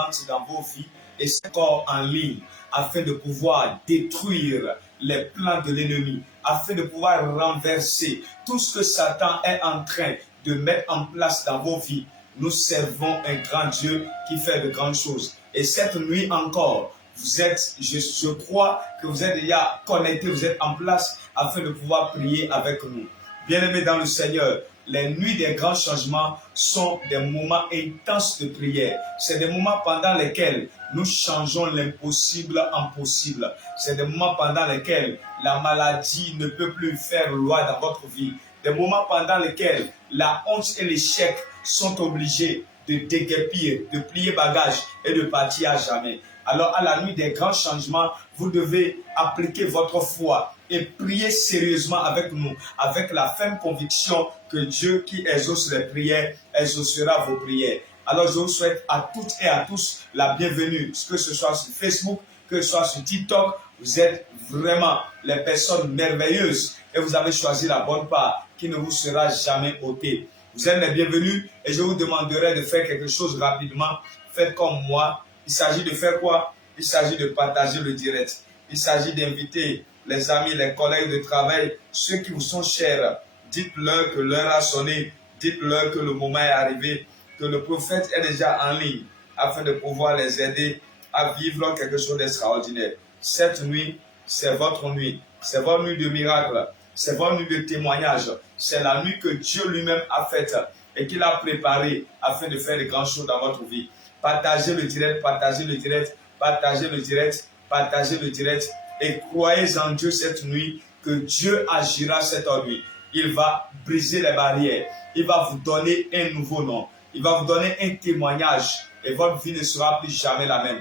importante dans vos vies et c'est encore en ligne afin de pouvoir détruire les plans de l'ennemi, afin de pouvoir renverser tout ce que Satan est en train de mettre en place dans vos vies. Nous servons un grand Dieu qui fait de grandes choses. Et cette nuit encore, vous êtes, je crois que vous êtes déjà connectés, vous êtes en place afin de pouvoir prier avec nous. Bien-aimés dans le Seigneur, les nuits des grands changements sont des moments intenses de prière. C'est des moments pendant lesquels nous changeons l'impossible en possible. C'est des moments pendant lesquels la maladie ne peut plus faire loi dans votre vie. Des moments pendant lesquels la honte et l'échec sont obligés de déguerpir, de plier bagages et de partir à jamais. Alors à la nuit des grands changements, vous devez appliquer votre foi et prier sérieusement avec nous, avec la ferme conviction que Dieu qui exauce les prières, exaucera vos prières. Alors je vous souhaite à toutes et à tous la bienvenue, que ce soit sur Facebook, que ce soit sur TikTok. Vous êtes vraiment les personnes merveilleuses et vous avez choisi la bonne part qui ne vous sera jamais ôtée. Vous êtes les bienvenus et je vous demanderai de faire quelque chose rapidement. Faites comme moi. Il s'agit de faire quoi? Il s'agit de partager le direct. Il s'agit d'inviter les amis, les collègues de travail, ceux qui vous sont chers. Dites-leur que l'heure a sonné. Dites-leur que le moment est arrivé, que le prophète est déjà en ligne afin de pouvoir les aider à vivre quelque chose d'extraordinaire. Cette nuit, c'est votre nuit. C'est votre nuit de miracle. C'est votre nuit de témoignage. C'est la nuit que Dieu lui-même a faite et qu'il a préparée afin de faire de grandes choses dans votre vie. Partagez le direct, partagez le direct, partagez le direct, partagez le direct et croyez en Dieu cette nuit que Dieu agira cette nuit. Il va briser les barrières. Il va vous donner un nouveau nom. Il va vous donner un témoignage et votre vie ne sera plus jamais la même.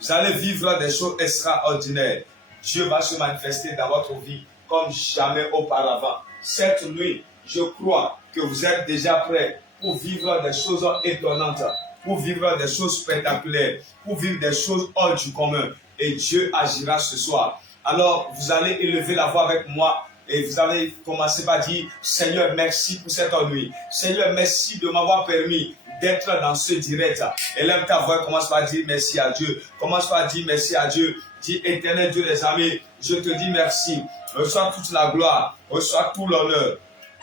Vous allez vivre des choses extraordinaires. Dieu va se manifester dans votre vie comme jamais auparavant. Cette nuit, je crois que vous êtes déjà prêts pour vivre des choses étonnantes, pour vivre des choses spectaculaires, pour vivre des choses hors du commun. Et Dieu agira ce soir. Alors, vous allez élever la voix avec moi et vous allez commencer par dire, Seigneur, merci pour cette nuit. Seigneur, merci de m'avoir permis d'être dans ce direct. Élève ta voix, commence par dire merci à Dieu. Commence par dire merci à Dieu. Dis, éternel Dieu des armées, je te dis merci. Reçois toute la gloire, reçois tout l'honneur.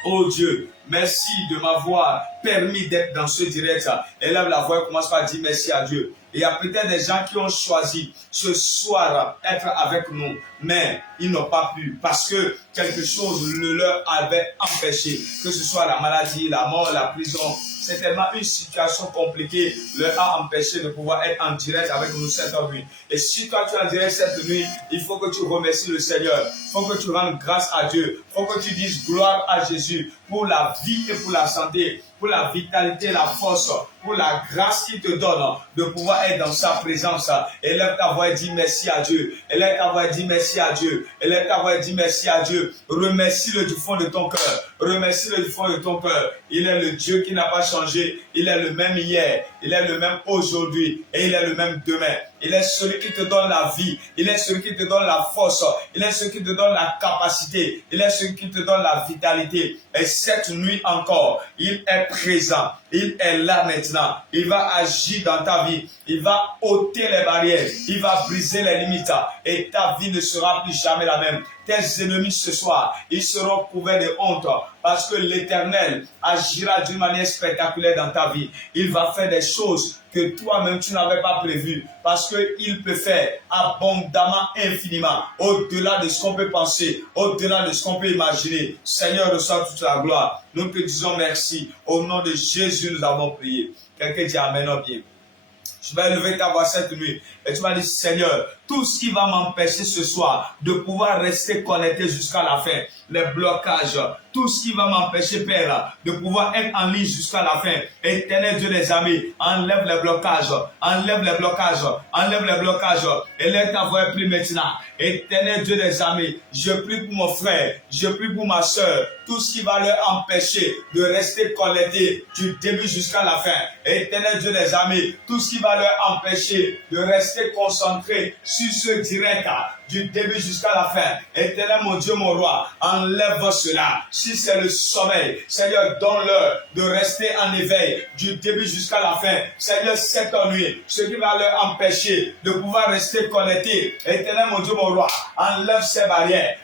Oh Dieu, merci de m'avoir permis d'être dans ce direct. Élève la voix et commence par dire merci à Dieu. Il y a peut-être des gens qui ont choisi ce soir être avec nous, mais ils n'ont pas pu parce que quelque chose le leur avait empêché, que ce soit la maladie, la mort, la prison. C'est tellement une situation compliquée leur a empêché de pouvoir être en direct avec nous cette nuit. Et si toi tu es en direct cette nuit, il faut que tu remercies le Seigneur. Il faut que tu rendes grâce à Dieu. Il faut que tu dises gloire à Jésus pour la vie et pour la santé, pour la vitalité, la force, pour la grâce qu'il te donne de pouvoir être dans sa présence. Élève ta voix et dis merci à Dieu. Élève ta voix et dis merci à Dieu. Élève ta voix et dis merci à Dieu. Remercie-le du fond de ton cœur. Remercie-le du fond de ton cœur. Il est le Dieu qui n'a pas changé. Il est le même hier. Il est le même aujourd'hui. Et il est le même demain. Il est celui qui te donne la vie. Il est celui qui te donne la force. Il est celui qui te donne la capacité. Il est celui qui te donne la vitalité. Et cette nuit encore, il est présent. Il est là maintenant. Il va agir dans ta vie. Il va ôter les barrières. Il va briser les limites. Et ta vie ne sera plus jamais la même. Tes ennemis ce soir, ils seront couverts de honte parce que l'Éternel agira d'une manière spectaculaire dans ta vie. Il va faire des choses que toi-même tu n'avais pas prévues parce qu'il peut faire abondamment, infiniment, au-delà de ce qu'on peut penser, au-delà de ce qu'on peut imaginer. Seigneur, reçois toute la gloire. Nous te disons merci. Au nom de Jésus, nous avons prié. Quelqu'un dit Amen, bien. Je vais lever ta voix cette nuit et tu vas dire, Seigneur, tout ce qui va m'empêcher ce soir de pouvoir rester connecté jusqu'à la fin, les blocages, tout ce qui va m'empêcher, Père, de pouvoir être en ligne jusqu'à la fin. Éternel Dieu des amis, enlève les blocages, enlève les blocages, enlève les blocages. Élève ta voix et prie maintenant. Éternel Dieu des amis, je prie pour mon frère, je prie pour ma soeur, tout ce qui va leur empêcher de rester connecté du début jusqu'à la fin. Éternel Dieu des amis, tout ce qui va leur empêcher de rester concentré sur ce direct, du début jusqu'à la fin. Éternel, mon Dieu, mon roi, enlève cela. Si c'est le sommeil, Seigneur, donne-leur de rester en éveil du début jusqu'à la fin. Seigneur, cette nuit, ce qui va leur empêcher de pouvoir rester connectés. Éternel, mon Dieu, mon roi, enlève ces barrières.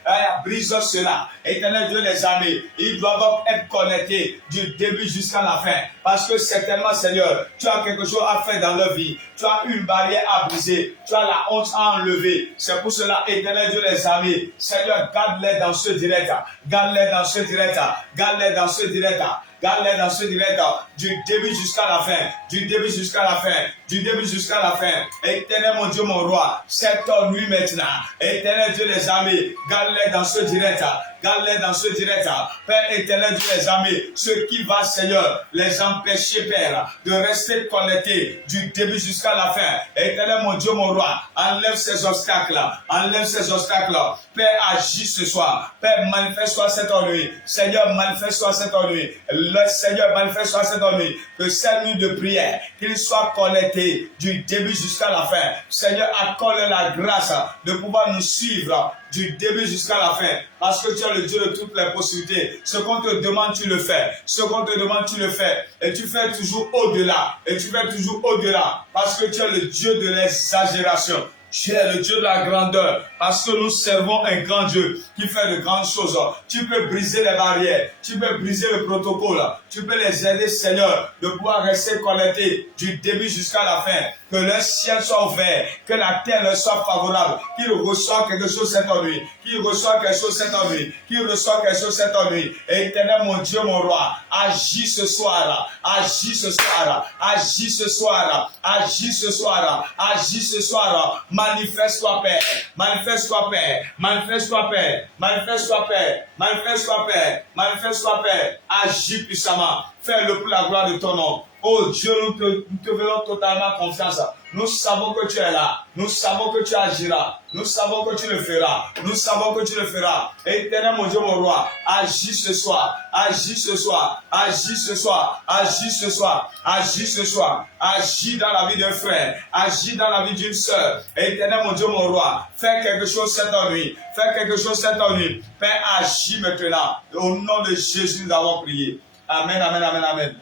Brise cela. Éternel Dieu des armées, ils doivent être connectés du début jusqu'à la fin. Parce que certainement, Seigneur, tu as quelque chose à faire dans leur vie. Tu as une barrière à briser. Tu as la honte à enlever. C'est pour cela, Éternel Dieu des armées, Seigneur, garde-les dans ce direct. Garde-les dans ce direct. Garde-les dans ce direct. Garde-les dans ce direct, du début jusqu'à la fin, du début jusqu'à la fin, du début jusqu'à la fin. Éternel mon Dieu, mon roi, cette nuit maintenant, Éternel Dieu des armées, garde-les dans ce direct, garde-les dans ce direct. Père éternel Dieu des armées, ce qui va, Seigneur, les empêcher, Père, de rester connectés du début jusqu'à la fin. Éternel mon Dieu, mon roi, enlève ces obstacles, enlève ces obstacles. Père, agis ce soir. Père, manifeste-toi cette nuit. Seigneur, manifeste-toi cette nuit. Le Seigneur, manifeste-toi cette nuit. Que cette nuit de prière, qu'il soit connecté du début jusqu'à la fin. Seigneur, accorde la grâce de pouvoir nous suivre du début jusqu'à la fin. Parce que tu es le Dieu de toutes les possibilités. Ce qu'on te demande, tu le fais. Ce qu'on te demande, tu le fais. Et tu fais toujours au-delà. Et tu fais toujours au-delà. Parce que tu es le Dieu de l'exagération. Tu es le Dieu de la grandeur, parce que nous servons un grand Dieu qui fait de grandes choses. Tu peux briser les barrières, tu peux briser le protocole, tu peux les aider, Seigneur, de pouvoir rester connectés du début jusqu'à la fin. Que le ciel soit ouvert, que la terre leur soit favorable, qu'ils reçoivent quelque chose cette nuit, qu'ils reçoivent quelque chose cette nuit, qu'ils reçoivent quelque chose cette nuit. Éternel mon Dieu, mon roi, agis ce soir, agis ce soir, agis ce soir, agis ce soir, agis ce soir. Manifeste-toi, Père. Manifeste-toi, Père. Manifeste-toi, Père. Manifeste-toi, Père. Manifeste-toi, Père. Manifeste-toi, Père. Agis puissamment. Fais-le pour la gloire de ton nom. Oh Dieu, nous te faisons totalement confiance. Nous savons que tu es là. Nous savons que tu agiras. Nous savons que tu le feras. Nous savons que tu le feras. Éternel mon Dieu, mon roi, agis ce soir. Agis ce soir. Agis ce soir. Agis ce soir. Agis ce soir. Agis dans la vie d'un frère. Agis dans la vie d'une sœur. Éternel mon Dieu, mon roi, fais quelque chose cette nuit. Fais quelque chose cette nuit. Père, agis maintenant. Au nom de Jésus, nous avons prié. Amen, amen, amen, amen.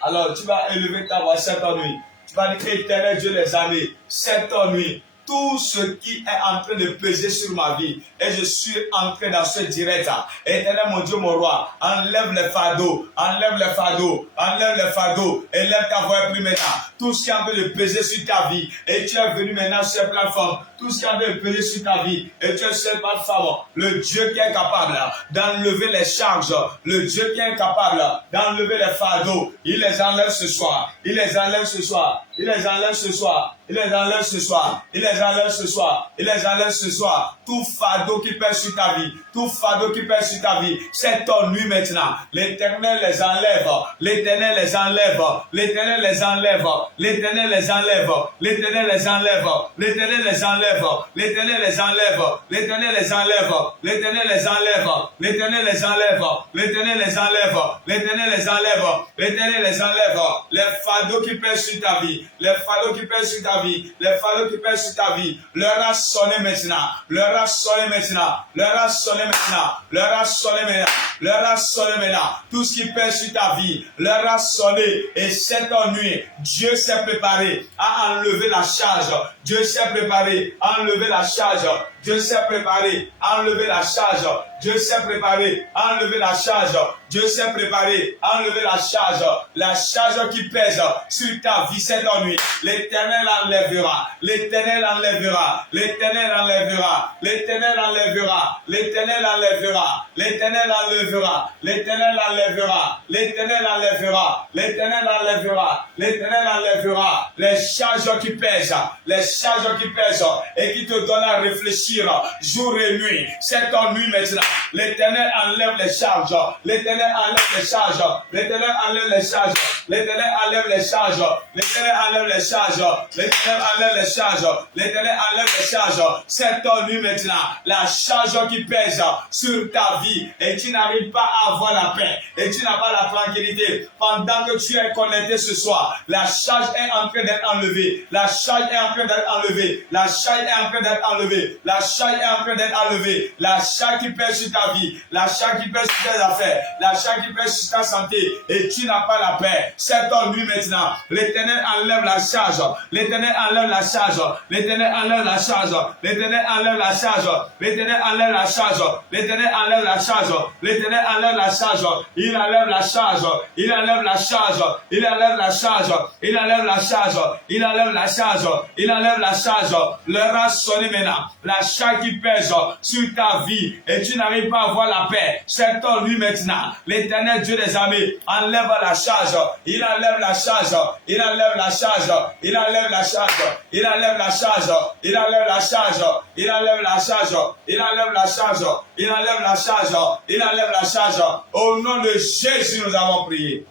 Alors, tu vas élever ta voix cette nuit. Tu vas dire, éternel Dieu des armées, cette nuit, tout ce qui est en train de peser sur ma vie, et je suis entré dans ce direct. Éternel mon Dieu, mon roi, enlève les fardeaux, enlève les fardeaux, enlève les fardeaux, élève ta voix plus maintenant. Tout ce qui est en train de peser sur ta vie, et tu es venu maintenant sur cette plateforme, tout ce qui est en train de peser sur ta vie, et tu es sur cette plateforme, le Dieu qui est capable d'enlever les charges, le Dieu qui est capable d'enlever les fardeaux, il les enlève ce soir, il les enlève ce soir, il les enlève ce soir, il les enlève ce soir, il les enlève ce soir, il les enlève ce soir. Tout fardeau qui pèse sur ta vie, tout fardeau qui pèse sur ta vie, c'est ton nuit maintenant. L'Éternel les enlève, l'Éternel les enlève, l'Éternel les enlève, l'Éternel les enlève, l'Éternel les enlève, l'Éternel les enlève, l'Éternel les enlève, l'Éternel les enlève, l'Éternel les enlève, l'Éternel les enlève, l'Éternel les enlève, l'Éternel les enlève, l'Éternel les enlève, les fardeaux qui pèsent sur ta vie, les fardeaux qui pèsent sur ta vie, les fardeaux qui pèsent sur ta vie, leur a sonné maintenant, leur a sonné maintenant, leur a sonné maintenant, leur a sonné maintenant, leur a sonné maintenant, tout ce qui pèse sur ta vie, leur a sonné, et cette nuit, Dieu s'est préparé à enlever la charge, Dieu s'est préparé à enlever la charge, Dieu s'est préparé à enlever la charge, Dieu s'est préparé à enlever la charge, Dieu s'est préparé à enlever la charge qui pèse sur ta vie cette nuit. L'Éternel enlèvera, l'Éternel enlèvera, l'Éternel enlèvera, l'Éternel enlèvera, l'Éternel enlèvera, l'Éternel enlèvera, l'Éternel enlèvera, l'Éternel enlèvera, l'Éternel enlèvera, l'Éternel enlèvera les charges qui pèsent et qui te donnent à réfléchir déchire jour et nuit. Cette nuit maintenant, l'Éternel enlève les charges. L'Éternel enlève les charges. L'Éternel enlève les charges. L'Éternel enlève les charges. L'Éternel enlève les charges. L'Éternel enlève les charges. L'Éternel enlève les charges. Cette nuit maintenant, la charge qui pèse sur ta vie et tu n'arrives pas à avoir la paix et tu n'as pas la tranquillité pendant que tu es connecté ce soir, la charge est en train d'être enlevée. La charge est en train d'être enlevée. La charge est en train d'être enlevée. La charge est en train d'être enlevée. La charge qui pèse sur ta vie, la charge qui pèse sur tes affaires, la charge qui pèse sur ta santé et tu n'as pas la paix. Cette nuit maintenant, l'Éternel enlève la charge. L'Éternel enlève la charge. L'Éternel enlève la charge. L'Éternel enlève la charge. L'Éternel enlève la charge. L'Éternel enlève la charge. L'Éternel enlève la charge. Il enlève la charge. Il enlève la charge. Il enlève la charge. Il enlève la charge. Il enlève la charge. Il enlève la charge. L'heure a sonné maintenant. La charge qui pèse sur ta vie et tu n'arrives pas à avoir la paix. Cette nuit maintenant, l'Éternel Dieu des armées enlève la charge. Il enlève la charge. Il enlève la charge. Il enlève la charge. Il enlève la charge. Il enlève la charge. Il enlève la charge. Il enlève la charge. Il enlève la charge. Il enlève la charge. Au nom de Jésus, nous avons prié.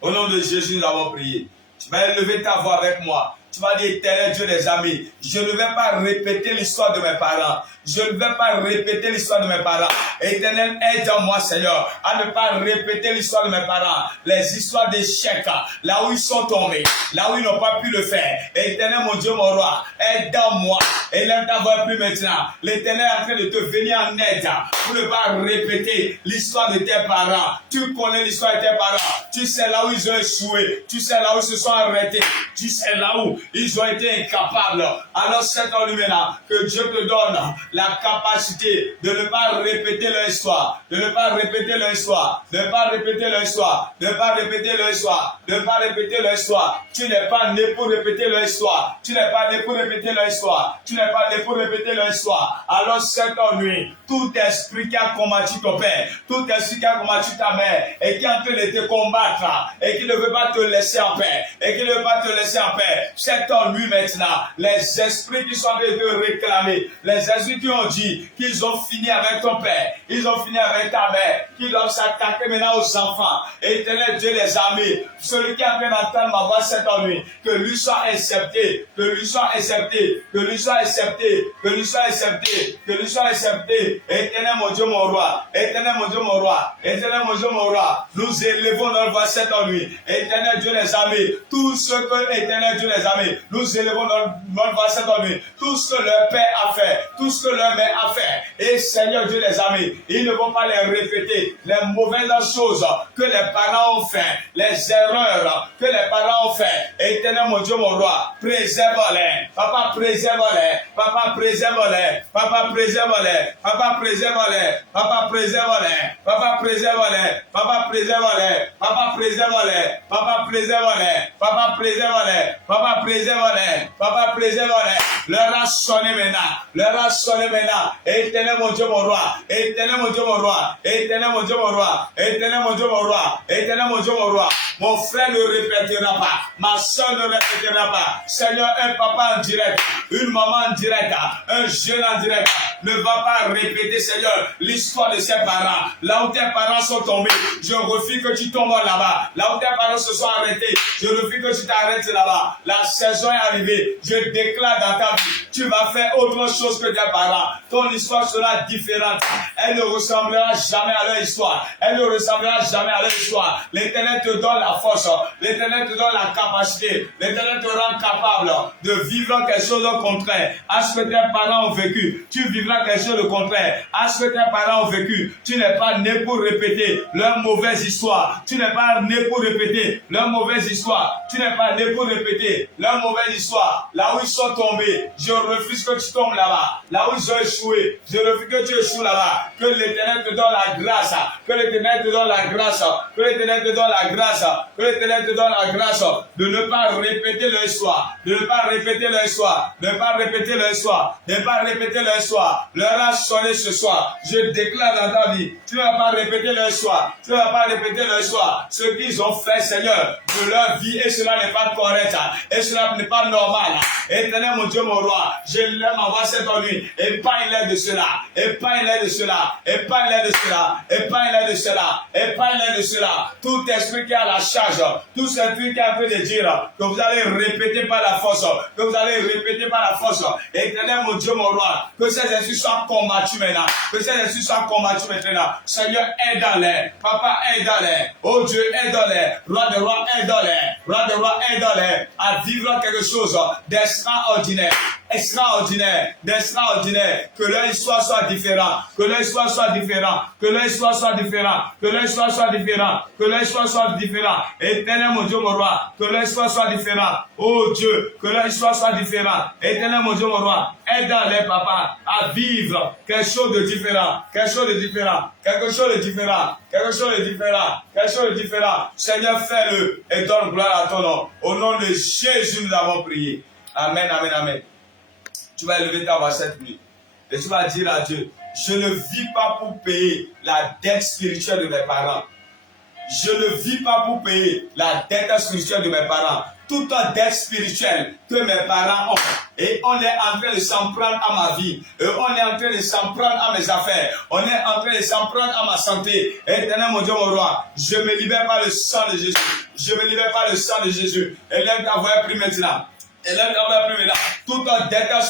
Au nom de Jésus, nous avons prié. Tu vas élever ta voix avec moi. Tu vas dire, Éternel Dieu des amis, je ne vais pas répéter l'histoire de mes parents. Je ne vais pas répéter l'histoire de mes parents. Éternel, aide-moi, Seigneur, à ne pas répéter l'histoire de mes parents. Les histoires d'échecs, là où ils sont tombés, là où ils n'ont pas pu le faire. Éternel, mon Dieu, mon roi, aide-moi. Élève ta voix plus maintenant. L'Éternel est en train de te venir en aide pour ne pas répéter l'histoire de tes parents. Tu connais l'histoire de tes parents. Tu sais là où ils ont échoué. Tu sais là où ils se sont arrêtés. Tu sais là où ils ont été incapables. Alors c'est en lui maintenant que Dieu te donne la capacité de ne pas répéter leur histoire, de ne pas répéter leur histoire, de ne pas répéter leur histoire, de ne pas répéter leur histoire, de ne pas répéter leur histoire. Tu n'es pas né pour répéter leur histoire. Tu n'es pas né pour répéter leur histoire. Tu n'es pas né pour répéter leur histoire. Alors cette nuit, tout esprit qui a combattu ton père, tout esprit qui a combattu ta mère et qui est en train de te combattre et qui ne veut pas te laisser en paix et qui ne veut pas te laisser en paix, cette nuit maintenant, les esprits qui sont en train de te réclamer, les esprits qui ont dit qu'ils ont fini avec ton père, ils ont fini avec ta mère, qui doivent s'attaquer maintenant aux enfants. Éternel Dieu des armées, celui qui est en train d'entendre ma voix cette nuit, que lui soit accepté, que lui soit accepté, que lui soit accepté, que lui soit accepté, que lui soit accepté. Éternel mon Dieu mon roi, éternel mon Dieu mon roi, éternel mon Dieu mon roi, nous élevons notre voix cette nuit. Éternel Dieu des armées, tout ce que éternel Dieu des armées, nous élevons notre voix cette nuit, tout ce que leur père a fait, tout ce que leur mère a fait. Et Seigneur Dieu des armées, ils ne vont pas les répéter, les mauvaises choses que les parents ont fait, les erreurs que les parents ont fait. Éternel mon Dieu mon roi, préserve-les, papa préserve-les, papa préserve-les, papa préserve-les, papa préserve-les, papa préserve-les, papa préserve-les, papa préserve-les, papa préserve-les, papa préserve-les, papa préserve-les, papa préserve-les, papa préserve-les. Leur a sonné maintenant, leur a sonné maintenant. Éternel mon Dieu mon roi, éternel mon Dieu mon roi, éternel mon Dieu mon roi, éternel mon Dieu mon roi, éternel mon Dieu mon roi. Mon frère ne répétera pas, ma soeur ne répétera pas. Seigneur, un papa en direct, une maman en direct, un jeune en direct, ne va pas répéter, Seigneur, l'histoire de ses parents. Là où tes parents sont tombés, je refuse que tu tombes là-bas. Là où tes parents se sont arrêtés, je refuse que tu t'arrêtes là-bas. La saison est arrivée, je déclare dans ta vie, tu vas faire autre chose que tes parents. Ton histoire sera différente. Elle ne ressemblera jamais à leur histoire. Elle ne ressemblera jamais à leur histoire. L'Éternel te donne la force. L'Éternel te donne la capacité. L'Éternel te rend capable de vivre quelque chose de contraire à ce que tes parents ont vécu. Tu vivras quelque chose de contraire à ce que tes parents ont vécu. Tu n'es pas né pour répéter leur mauvaise histoire. Tu n'es pas né pour répéter leur mauvaise histoire. Tu n'es pas né pour répéter leur mauvaise histoire. Là où ils sont tombés, je refuse que tu tombes là-bas. Là où ils ont échoué, je refuse que tu échoues là-bas. Que l'Éternel te donne la grâce. Que l'Éternel te donne la grâce. Que l'Éternel te donne la grâce. Que l'Éternel te donne la grâce de ne pas répéter leur histoire. De ne pas répéter leur histoire. De ne pas répéter leur histoire. De ne pas répéter leur histoire. Leur a sonné ce soir. Je déclare dans ta vie, tu ne vas pas répéter leur histoire. Tu ne vas pas répéter leur histoire. Ce qu'ils ont fait, Seigneur, de leur vie, et cela n'est pas correct. Et cela cela n'est pas normal. Éternel, mon Dieu, mon roi, je l'aime avoir cette nuit. Épargne-les de cela. Épargne-les de cela. Épargne-les de cela. Épargne-les de cela. Épargne-les de cela. Tout esprit qui a la charge, tout esprit qui a fait de dire que vous allez répéter par la force, que vous allez répéter par la force. Éternel, mon Dieu, mon roi, que ces esprits soient combattus maintenant. Que ces esprits soient combattus maintenant. Seigneur, aide-les. Papa, aide-les. Oh Dieu, aide-les. Roi de roi, aide-les. Roi de roi, aide-les à vivre quelque chose d'extraordinaire. Extraordinaire, d'extraordinaire, que leur histoire soit différente, que leur histoire soit différente, que leur histoire soit différente, que leur histoire soit différente, que leur histoire soit différente. Éternel mon Dieu mon roi, que leur histoire soit différente. Oh Dieu, que leur histoire soit différente. Éternel mon Dieu mon roi, aide-les papa à vivre quelque chose de différent, quelque chose de différent, quelque chose de différent, quelque chose de différent, quelque chose de différent. Seigneur, fais-le et donne gloire à ton nom. Au nom de Jésus, nous avons prié. Amen, amen, amen. Tu vas élever ta voix cette nuit et tu vas dire à Dieu, je ne vis pas pour payer la dette spirituelle de mes parents. Je ne vis pas pour payer la dette spirituelle de mes parents. Toute dette spirituelle que mes parents ont. Et on est en train de s'en prendre à ma vie. Et on est en train de s'en prendre à mes affaires. On est en train de s'en prendre à ma santé. Éternel mon Dieu, mon roi, je me libère par le sang de Jésus. Je me libère par le sang de Jésus. Élève ta voix plus maintenant. Élève ta voix plus maintenant. Toute dette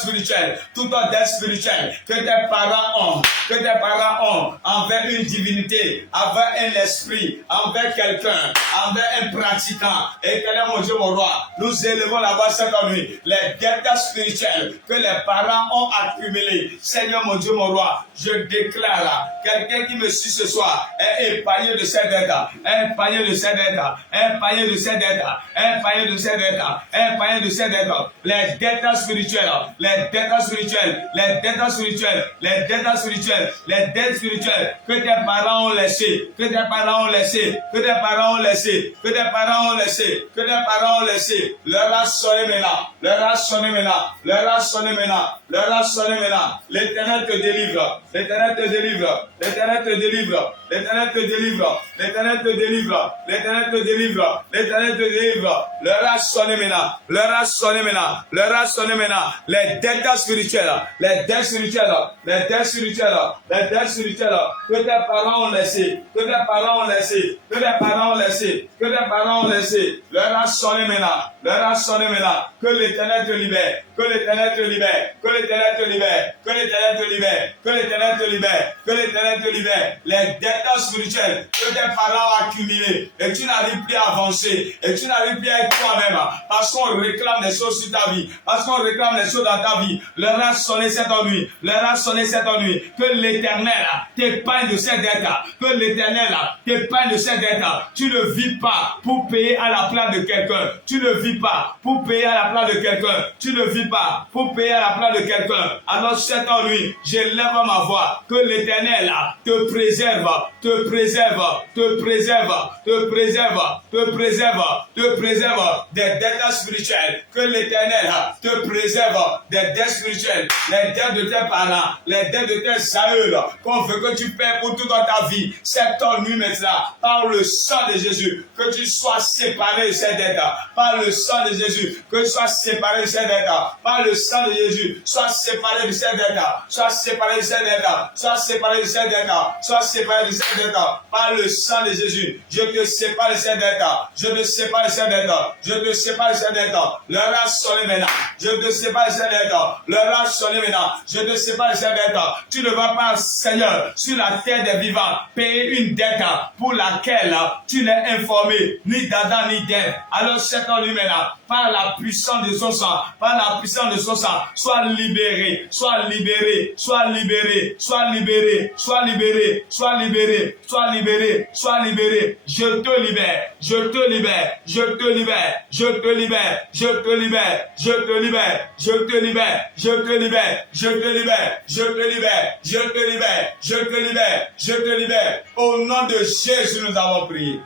spirituelle que tes parents ont envers une divinité, envers un esprit, envers quelqu'un, envers un pratiquant. Éternel mon Dieu, mon roi, nous élevons la voix cette nuit. Les dettes spirituelles que les parents ont accumulées. Seigneur mon Dieu, mon roi, je déclare, quelqu'un qui me suit ce soir est épargné de ces dettes, épargné de ces dettes, épargné de ces dettes, épargné de ces dettes, épargné de ces dettes. Les dettes spirituelles, les dettes spirituelles, les dettes spirituelles, les dettes spirituelles, les dettes spirituelles que tes parents ont laissées, que tes parents ont laissées, que tes parents ont laissées, que tes parents ont laissées, que tes parents ont laissées, leur a sonné maintenant, leur a sonné maintenant, leur a sonné maintenant, leur a sonné maintenant. L'Éternel te délivre, l'Éternel te délivre, l'Éternel te délivre, l'Éternel te délivre, l'Éternel te délivre, l'Éternel te délivre, l'Éternel te délivre. Leur a sonné maintenant, leur a sonné maintenant, leur a sonné maintenant. Les dettes spirituelles, les dettes spirituelles, les dettes spirituelles, les dettes spirituelles que tes parents ont laissé, que tes parents ont laissé, que tes parents ont laissé, que tes parents ont laissé. Leur a sonné maintenant, leur a sonné maintenant. Que l'Éternel te libère, que l'Éternel te libère, que l'Éternel te libère, que l'Éternel te libère, que l'Éternel te libère, que l'Éternel te libère. Les dettes spirituelles que tes parents ont accumulées et tu n'arrives plus à avancer et tu n'arrives plus à être toi-même parce qu'on réclame des choses sur ta vie, parce qu'on réclame des choses dans ta vie. Leur a sonné cette nuit, leur a sonné cette nuit. Que l'Éternel t'épargne de ces dettes, que l'Éternel t'épargne de ces dettes. Tu ne vis pas pour payer à la place de quelqu'un, tu ne vis pas pour payer à la place de quelqu'un, tu ne vis pas pour payer à la place de quelqu'un. Alors cette nuit, j'élève ma voix, que l'Éternel te préserve, te préserve, te préserve, te préserve, te préserve, te préserve des dettes spirituelles. Que l'Éternel te préserve des dettes spirituelles, les dettes de tes parents, les dettes de tes aïeux, qu'on veut que tu paies pour toute ta vie. Cette nuit maintenant, par le sang de Jésus, que tu sois séparé de ces dettes, par le sang de Jésus, que tu sois séparé de ces dettes, par le sang de Jésus, sois séparé de ces dettes, sois séparé de ces dettes, sois séparé de ces dettes, sois séparé de ces dettes, par le sang de Jésus. Je te sépare de ces dettes, je te sépare de ces dettes, je te sépare de ces dettes. Leur a sonné maintenant, je te sépare de ces dettes, leur a sonné maintenant, je te sépare de ces dettes. Tu ne vas pas, Seigneur, sur la terre des vivants, payer une dette pour laquelle tu n'es informé ni d'Adam ni d'Ève. Alors cette nuit maintenant, par la puissance de son sang, par la puissance de son sang, sois libéré, sois libéré, sois libéré, sois libéré, sois libéré, sois libéré, sois libéré, sois libéré. Je te libère, je te libère, je te libère, je te libère, je te libère, je te libère, je te libère, je te libère, je te libère, je te libère, je te libère, je te libère, je te libère. Au nom de Jésus, nous avons prié.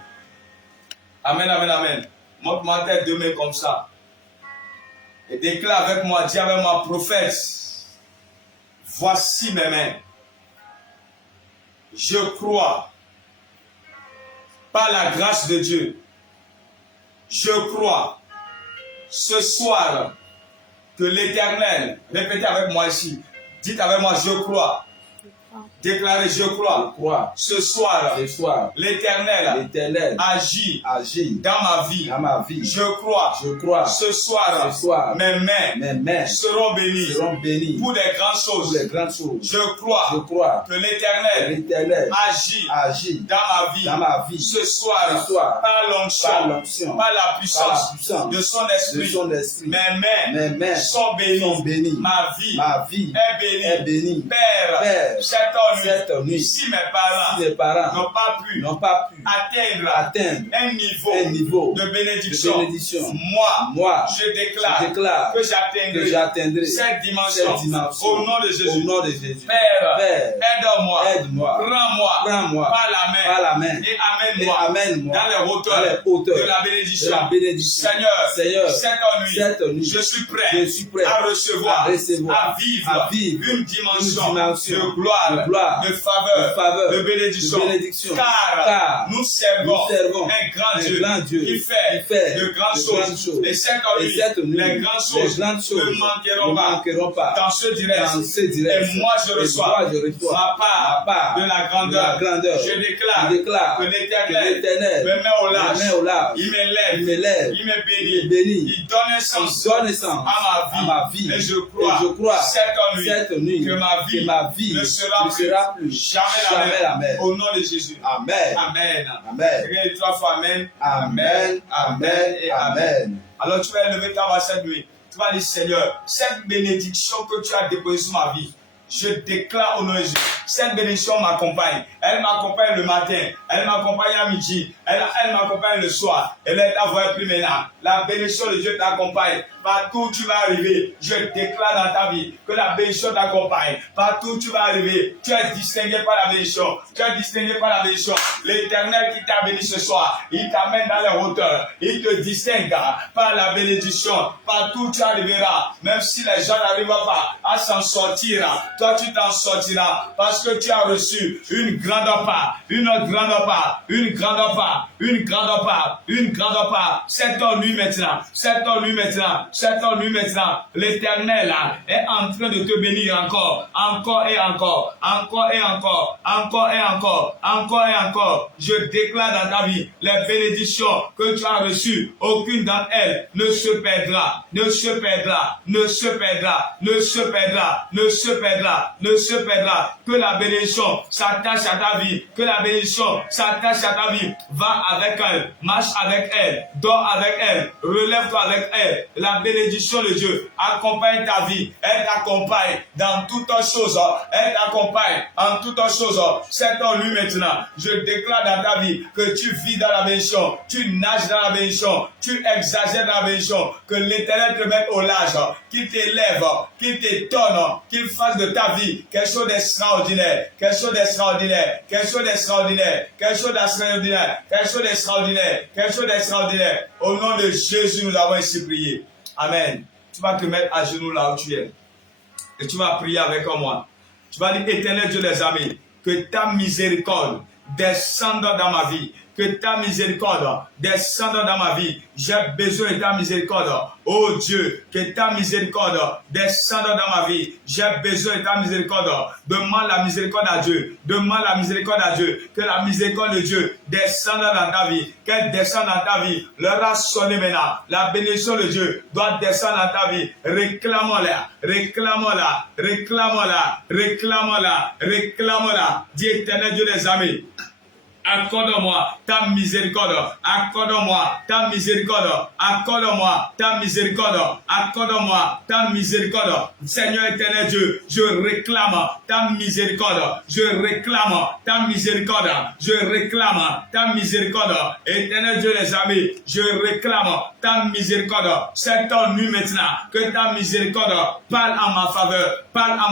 Amen, amen, amen. Montre-moi tes deux mains comme ça. Et déclare avec moi, dis avec moi, prophète, voici mes mains. Je crois, par la grâce de Dieu, je crois, ce soir, que l'Éternel, répétez avec moi ici, dites avec moi, je crois. Déclarez, je crois. Ce soir, l'Éternel agit dans ma vie. Je crois. Ce soir, mes mains seront bénies pour des grandes choses. Je crois que l'Éternel agit dans ma vie. Ce soir, par l'onction, par la puissance de son esprit, mes mains sont bénies. Ma vie est bénie. Père, cette nuit, si mes parents n'ont pas pu atteindre un niveau de bénédiction, moi, je déclare que j'atteindrai cette dimension au nom de Jésus. Père, aide-moi, prends-moi par la main et amène-moi dans les hauteurs de la bénédiction. Seigneur, cette nuit, je suis prêt à recevoir, à vivre une dimension de gloire, de faveur, de bénédiction. Car nous servons un grand Dieu qui fait de grandes choses. Et cette nuit, les grandes choses ne manqueront pas dans ce direct. Et moi, je reçois ma part de la grandeur. Je déclare que l'Éternel me met au large. Il m'élève. Il me bénit. Il donne un sens à ma vie. Et je crois cette nuit que ma vie ne sera plus jamais la même. Au nom de Jésus. Amen. Regardez 3 fois Amen. Amen et Amen. Alors tu vas lever ta voix cette nuit. Tu vas dire, Seigneur, cette bénédiction que tu as déposée sur ma vie, je déclare au nom de Jésus, cette bénédiction m'accompagne. Elle m'accompagne le matin, elle m'accompagne à midi, elle m'accompagne le soir. Elle est ta voix plus maintenant. La bénédiction de Dieu t'accompagne. Partout où tu vas arriver, je déclare dans ta vie que la bénédiction t'accompagne. Partout où tu vas arriver, tu es distingué par la bénédiction. L'Éternel qui t'a béni ce soir, il t'amène dans les hauteurs. Il te distingue par la bénédiction. Partout où tu arriveras, même si les gens n'arrivent pas à s'en sortir, toi tu t'en sortiras parce que tu as reçu une grande part. Cette nuit maintenant, l'Éternel est en train de te bénir encore et encore. Je déclare dans ta vie les bénédictions que tu as reçues. Aucune d'entre elles ne se perdra. Que la bénédiction s'attache à ta vie. Va avec elle, marche avec elle, dors avec elle, relève-toi avec elle. La bénédiction de Dieu accompagne ta vie. Elle t'accompagne dans toutes choses. Cette nuit maintenant, je déclare dans ta vie que tu vis dans la bénédiction, tu nages dans la bénédiction, tu exagères dans la bénédiction, que l'Éternel te mette au large, qu'il t'élève, qu'il t'étonne, qu'il fasse de ta vie quelque chose d'extraordinaire. Au nom de Jésus, nous avons ainsi prié. Amen. Tu vas te mettre à genoux là où tu es. Et tu vas prier avec moi. Tu vas dire, Éternel Dieu des amis, que ta miséricorde descende dans ma vie. Que ta miséricorde descende dans ma vie. J'ai besoin de ta miséricorde. Oh Dieu, que ta miséricorde descende dans ma vie. J'ai besoin de ta miséricorde. Demande la miséricorde à Dieu. Que la miséricorde de Dieu descende dans ta vie. Qu'elle descende dans ta vie. L'heure a sonné maintenant. La bénédiction de Dieu doit descendre dans ta vie. Réclame-la. Dis Éternel Dieu des amis. Accorde-moi ta miséricorde. Seigneur éternel Dieu, je réclame ta miséricorde. Éternel Dieu les amis, je réclame ta miséricorde. Cette nuit maintenant, que ta miséricorde parle en ma faveur. Pendant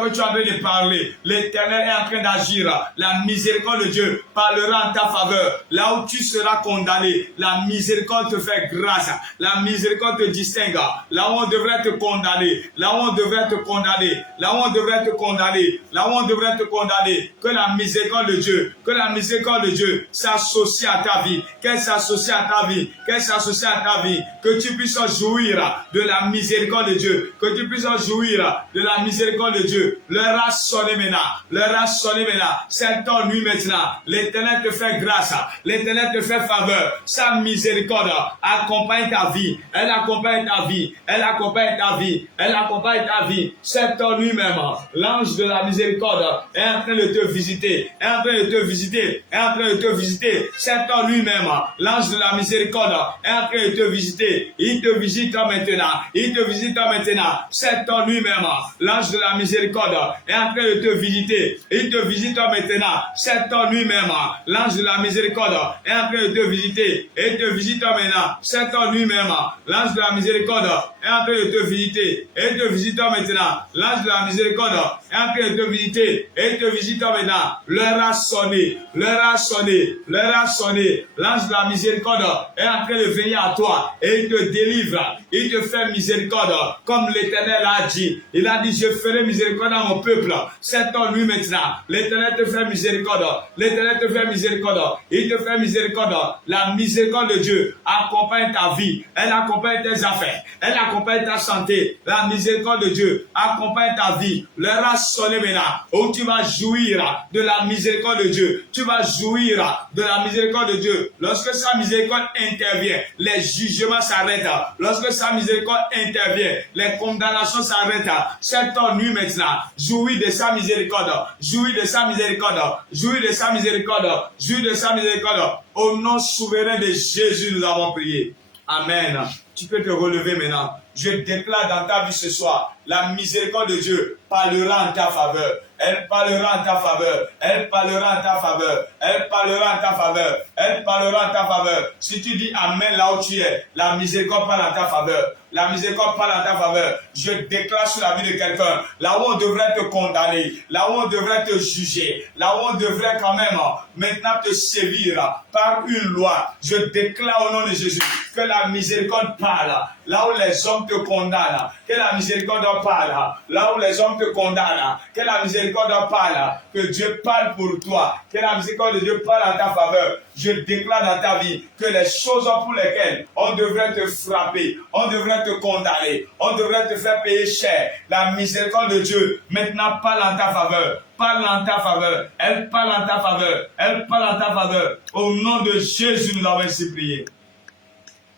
que tu es en train de parler, l'Éternel est en train d'agir la miséricorde de Dieu parlera en ta faveur. Là où tu seras condamné, la miséricorde te fait grâce. La miséricorde te distingue. Là où on devrait te condamner, là où on devrait te condamner, là où on devrait te condamner, là où on devrait te condamner, que la miséricorde de Dieu, que la miséricorde de Dieu s'associe à ta vie, qu'elle s'associe à ta vie, qu'elle s'associe à ta vie, que tu puisses jouir de la miséricorde de Dieu, que tu puisses jouir de la miséricorde de Dieu. L'heure a sonné maintenant, l'heure a sonné maintenant, c'est ton nuit maintenant. L'Éternel te fait grâce, l'Éternel te fait faveur, sa miséricorde accompagne ta vie, elle accompagne ta vie, elle accompagne ta vie, elle accompagne ta vie. C'est ton nuit même, l'ange de la miséricorde est en train de te visiter, est en train de te visiter, est en train de te visiter. C'est ton nuit même, l'ange de la miséricorde est en train de te visiter, il te visite maintenant, il te visite maintenant. C'est ton nuit même, l'ange de la miséricorde est en train de te visiter, il te visite maintenant. C'est ton nuit même, l'ange de la miséricorde est en train de te visiter et te visite maintenant. C'est ton nuit même, l'ange de la miséricorde est en train de te visiter et te visite maintenant. L'ange de la miséricorde est en train de te visiter et te visite maintenant. L'heure a sonné, l'heure a sonné, l'heure a sonné. L'ange de la miséricorde est en train de venir à toi et il te délivre, il te fait miséricorde comme l'Éternel a dit. Il a dit, je ferai miséricorde à mon peuple. C'est ton nuit maintenant. L'Éternel te fait miséricorde, l'Éternel te fait miséricorde, il te fait miséricorde. La miséricorde de Dieu accompagne ta vie, elle accompagne tes affaires, elle accompagne ta santé. La miséricorde de Dieu accompagne ta vie. L'heure a sonné maintenant où tu vas jouir de la miséricorde de Dieu. Tu vas jouir de la miséricorde de Dieu. Lorsque sa miséricorde intervient, les jugements s'arrêtent. Lorsque sa miséricorde intervient, les condamnations s'arrêtent. C'est ton nuit maintenant. Jouis de sa miséricorde. Jouis de sa miséricorde. Jouis de sa miséricorde. Jouis de sa miséricorde. Au nom souverain de Jésus, nous avons prié. Amen. Tu peux te relever maintenant. Je déclare dans ta vie ce soir, la miséricorde de Dieu parlera en ta faveur. Elle parlera en ta faveur. Elle parlera en ta faveur. Elle parlera en ta faveur. Elle parlera en ta faveur. Si tu dis Amen là où tu es, la miséricorde parle en ta faveur. La miséricorde parle en ta faveur. Je déclare sur la vie de quelqu'un, là où on devrait te condamner, là où on devrait te juger, là où on devrait quand même maintenant te sévir par une loi. Je déclare au nom de Jésus que la miséricorde parle. Là où les hommes te condamnent, que la miséricorde parle. Là où les hommes te condamnent, que la miséricorde parle. Que Dieu parle pour toi. Que la miséricorde de Dieu parle en ta faveur. Je déclare dans ta vie que les choses pour lesquelles on devrait te frapper, on devrait te condamner, on devrait te faire payer cher. La miséricorde de Dieu maintenant parle en ta faveur. Parle en ta faveur. Elle parle en ta faveur. Elle parle en ta faveur. Au nom de Jésus, nous avons ainsi prié.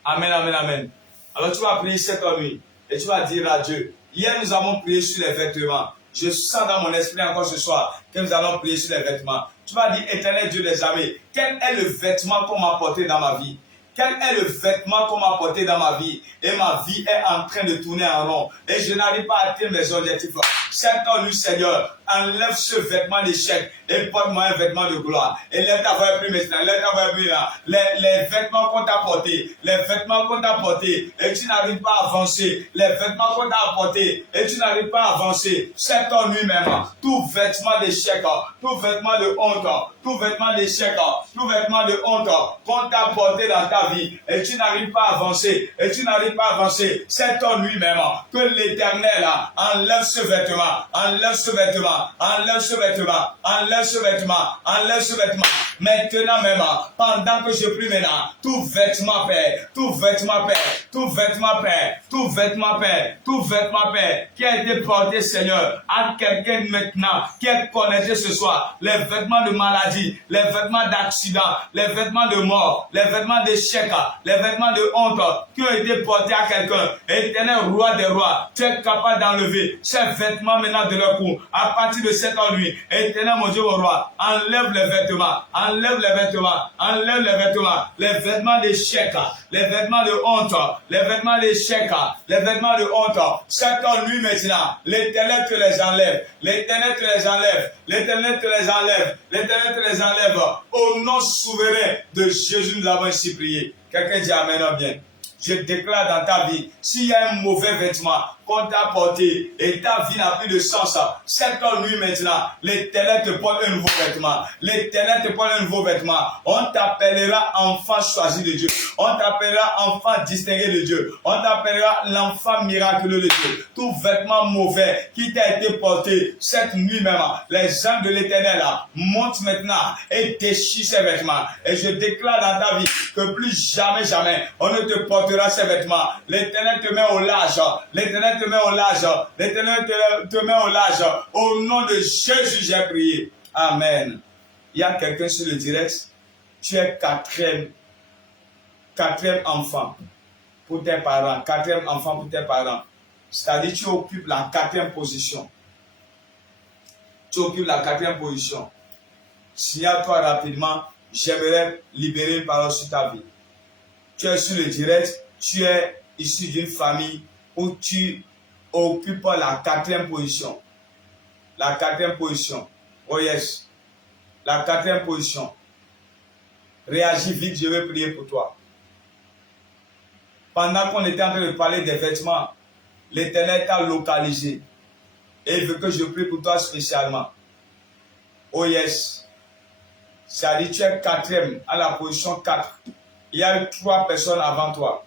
Amen, amen, amen. Alors tu vas prier cette nuit et tu vas dire à Dieu, hier nous avons prié sur les vêtements. Je sens dans mon esprit encore ce soir que nous allons prier sur les vêtements. Tu vas dire, Éternel Dieu des armées, quel est le vêtement qu'on m'a porté dans ma vie? Quel est le vêtement qu'on m'a porté dans ma vie? Et ma vie est en train de tourner en rond. Et je n'arrive pas à atteindre mes objectifs. Cette nuit, Seigneur, enlève ce vêtement d'échec et porte-moi un vêtement de gloire. Et lève ta voix plus maintenant, lève ta voix plus là. Les vêtements qu'on t'a portés, les vêtements qu'on t'a portés, et tu n'arrives pas à avancer. Les vêtements qu'on t'a apportés, et tu n'arrives pas à avancer. Cette nuit même, tout vêtement d'échec, tout vêtement de honte, tout vêtement d'échec, tout vêtement de honte qu'on t'a porté dans ta vie, et tu n'arrives pas à avancer, et tu n'arrives pas à avancer. Cette nuit même, que l'Éternel enlève ce vêtement, enlève ce vêtement, enlève ce vêtement, enlève ce vêtement, enlève ce vêtement. Maintenant même, pendant que je prie maintenant, tout vêtement Père, tout vêtement Père, tout vêtement Père, tout vêtement Père, tout vêtement Père, qui a été porté Seigneur à quelqu'un maintenant, qui est connecté ce soir, les vêtements de maladie, les vêtements d'accident, les vêtements de mort, les vêtements d'échec, les vêtements de honte, qui ont été portés à quelqu'un. Éternel roi des rois, tu es capable d'enlever ces vêtements maintenant de leur cou. À partir de cette nuit, Éternel mon Dieu mon roi, enlève les vêtements, enlève les vêtements, enlève les vêtements d'échec, les vêtements de honte, les vêtements d'échec, les vêtements de honte. Cette nuit maintenant, l'Éternel te les enlève, l'Éternel te les enlève, l'Éternel te les enlève, l'Éternel te les enlève. Au nom souverain de Jésus, nous avons ainsi prié. Quelqu'un dit Amen, bien. je déclare dans ta vie, s'il y a un mauvais vêtement qu'on t'a porté et ta vie n'a plus de sens, cette nuit maintenant, l'Éternel te porte un nouveau vêtement. L'Éternel te porte un nouveau vêtement. On t'appellera enfant choisi de Dieu. On t'appellera enfant distingué de Dieu. On t'appellera l'enfant miraculeux de Dieu. Tout vêtement mauvais qui t'a été porté cette nuit même, les anges de l'Éternel montent maintenant et déchirent ces vêtements. Et je déclare dans ta vie que plus jamais, jamais, on ne te portera ces vêtements. L'Éternel te met au large. L'Éternel te met au large. L'Éternel te met au large. Au nom de Jésus, j'ai prié. Amen. Il y a quelqu'un sur le direct. Tu es quatrième enfant pour tes parents. Quatrième enfant pour tes parents. C'est-à-dire tu occupes la quatrième position. Tu occupes la quatrième position. Signale-toi rapidement. J'aimerais libérer une parole sur ta vie. Tu es sur le direct. Tu es issu d'une famille où tu occupes la quatrième position. La quatrième position. Oh yes. La quatrième position. Réagis vite, je vais prier pour toi. Pendant qu'on était en train de parler des vêtements, l'Éternel t'a localisé. Et il veut que je prie pour toi spécialement. Oh yes. C'est-à-dire tu es quatrième, à la position 4. Il y a eu 3 personnes avant toi.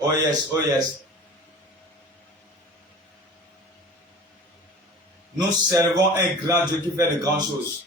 Oh yes, oh yes. Nous servons un grand Dieu qui fait de grandes choses.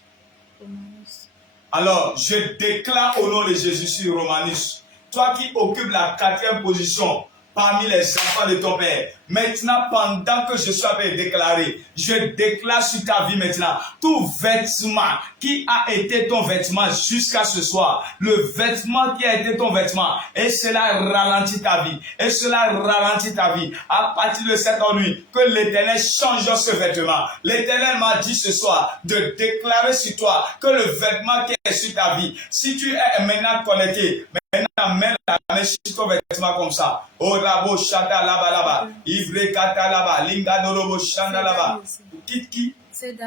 Alors, je déclare au nom de Jésus sur Romanus, toi qui occupes la quatrième position parmi les enfants de ton Père, maintenant, pendant que je suis à déclarer, je déclare sur ta vie maintenant, tout vêtement qui a été ton vêtement jusqu'à ce soir, le vêtement qui a été ton vêtement, et cela ralentit ta vie, et cela ralentit ta vie, à partir de cette nuit, que l'Éternel change ce vêtement. L'Éternel m'a dit ce soir de déclarer sur toi que le vêtement qui est sur ta vie, si tu es maintenant connecté, maintenant, mets la main sur ton vêtement comme ça. Oh, rabo, chata, laba, laba. Ivre, kata, laba. Linga, dorobo, chanda, laba. Qui? C'est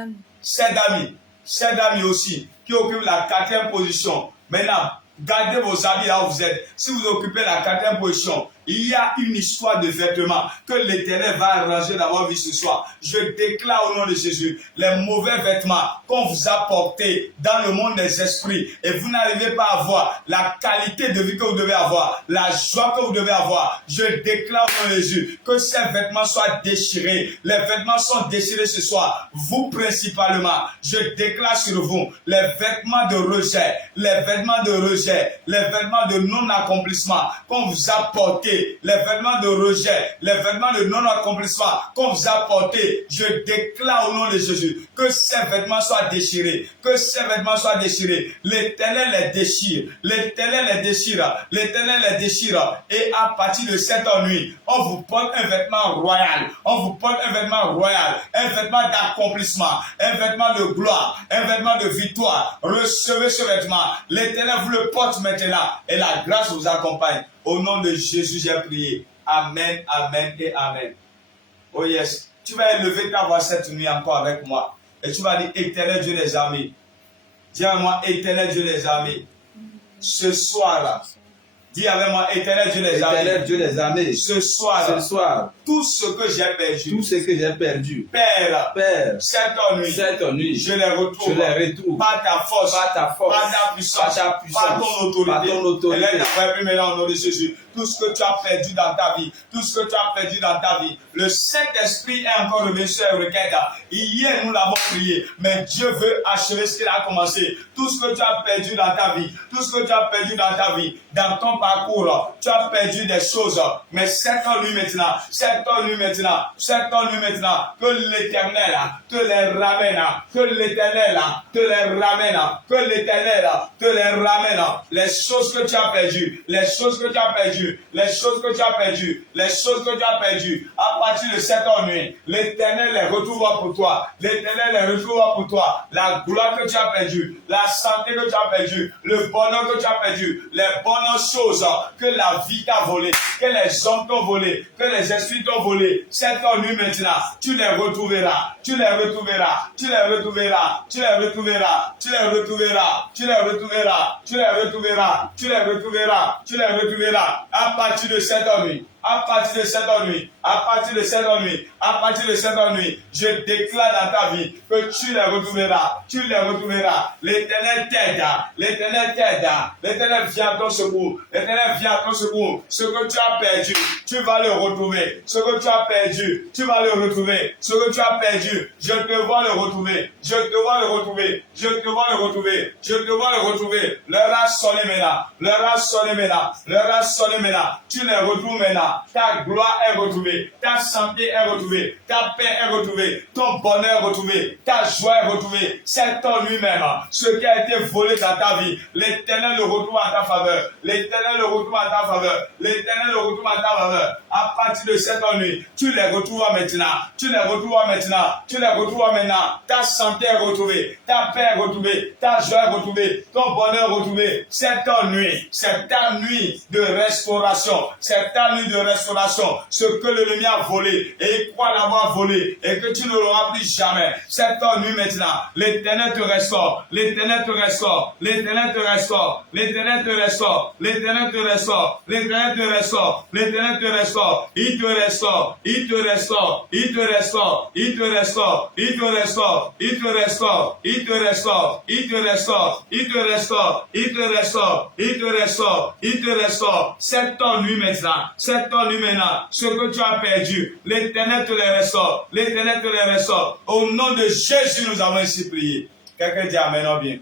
Dami aussi, qui occupe la quatrième position. Maintenant, gardez vos habits là où vous êtes. Si vous occupez la quatrième position, il y a une histoire de vêtements que l'Éternel va arranger dans votre vie ce soir. Je déclare au nom de Jésus, les mauvais vêtements qu'on vous a portés dans le monde des esprits et vous n'arrivez pas à avoir la qualité de vie que vous devez avoir, la joie que vous devez avoir. Je déclare au nom de Jésus que ces vêtements soient déchirés. Les vêtements sont déchirés ce soir. Vous principalement, je déclare sur vous les vêtements de rejet, les vêtements de rejet, les vêtements de non-accomplissement qu'on vous a portés, les vêtements de rejet, les vêtements de non-accomplissement qu'on vous a portés. Je déclare au nom de Jésus que ces vêtements soient déchirés, que ces vêtements soient déchirés. L'Éternel les déchire, l'Éternel les déchire, l'Éternel les déchire. Et à partir de cette nuit, on vous porte un vêtement royal, on vous porte un vêtement royal, un vêtement d'accomplissement, un vêtement de gloire, un vêtement de victoire. Recevez ce vêtement. L'Éternel vous le porte maintenant et la grâce vous accompagne. Au nom de Jésus, j'ai prié. Amen, amen et amen. Oh yes. Tu vas élever ta voix cette nuit encore avec moi. Et tu vas dire, Éternel Dieu des armées. Dis avec moi, Éternel Dieu des armées. Ce soir, dis avec moi, Éternel Dieu des armées. Éternel Dieu des armées. Ce soir, tout ce que j'ai perdu, Père, cette nuit, je les retrouve, par ta force, par ta puissance, par ton autorité. Et là, maintenant, au nom de Jésus, tout ce que tu as perdu dans ta vie, le Saint-Esprit est encore revenu sur la requête. Hier, nous l'avons prié, mais Dieu veut achever ce qu'il a commencé. Tout ce que tu as perdu dans ta vie, dans ton parcours, tu as perdu des choses, mais cette nuit maintenant, que l'Éternel te les ramène, les choses que tu as perdues, à partir de cette nuit, l'Éternel les retrouvera pour toi, la gloire que tu as perdue, la santé que tu as perdue, le bonheur que tu as perdu, les bonnes choses choses que la vie t'a volées, que les hommes t'ont volé, que les esprits t'ont volé, cette nuit maintenant, tu les retrouveras, tu les retrouveras, tu les retrouveras, tu les retrouveras, tu les retrouveras, tu les retrouveras, tu les retrouveras, tu les retrouveras, tu les retrouveras à partir de cette nuit. À partir de cette nuit, à partir de cette nuit, à partir de cette nuit, je déclare dans ta vie que tu les retrouveras, tu les retrouveras. L'Éternel t'aida, l'Éternel t'aida, l'Éternel vient à ton secours, l'Éternel vient à ton secours. Ce que tu as perdu, tu vas le retrouver. Ce que tu as perdu, tu vas le retrouver. Ce que tu as perdu, je te vois le retrouver. Je te vois le retrouver. Je te vois le retrouver. Je te vois le retrouver. Leur a sonné maintenant. Leur a sonné maintenant. Leur a sonné maintenant. Tu les retrouves maintenant. Ta gloire est retrouvée, ta santé est retrouvée, ta paix est retrouvée, ton bonheur est retrouvé, ta joie est retrouvée. C'est en lui-même ce qui a été volé dans ta vie. L'Éternel le retrouve en ta faveur. L'Éternel le retrouve en ta faveur. L'Éternel le retrouve en ta faveur. À partir de cette nuit, tu les retrouves maintenant. Tu les retrouves maintenant. Tu les retrouves maintenant. Ta santé est retrouvée, ta paix est retrouvée, ta joie est retrouvée, ton bonheur est retrouvé. C'est ta nuit. C'est ta nuit de restauration. C'est ta nuit de restauration, ce que l'ennemi a volé et il croit l'avoir volé et que tu ne l'auras plus jamais. Cette nuit maintenant, l'Éternel te restaure, l'Éternel te restaure, l'Éternel te restaure, l'Éternel te restaure, l'Éternel te restaure, l'Éternel te restaure, l'Éternel te restaure, il te restaure, il te restaure, il te restaure, il te restaure, il te restaure, il te restaure, il te restaure, il te restaure, il te restaure, il te restaure, il te restaure, il te restaure. Cette nuit maintenant, cette nuit maintenant, ce que tu as perdu, l'Éternel te les restaure, l'Éternel te les restaure. Au nom de Jésus, nous avons ici prié. Quelqu'un dit Amen, non bien.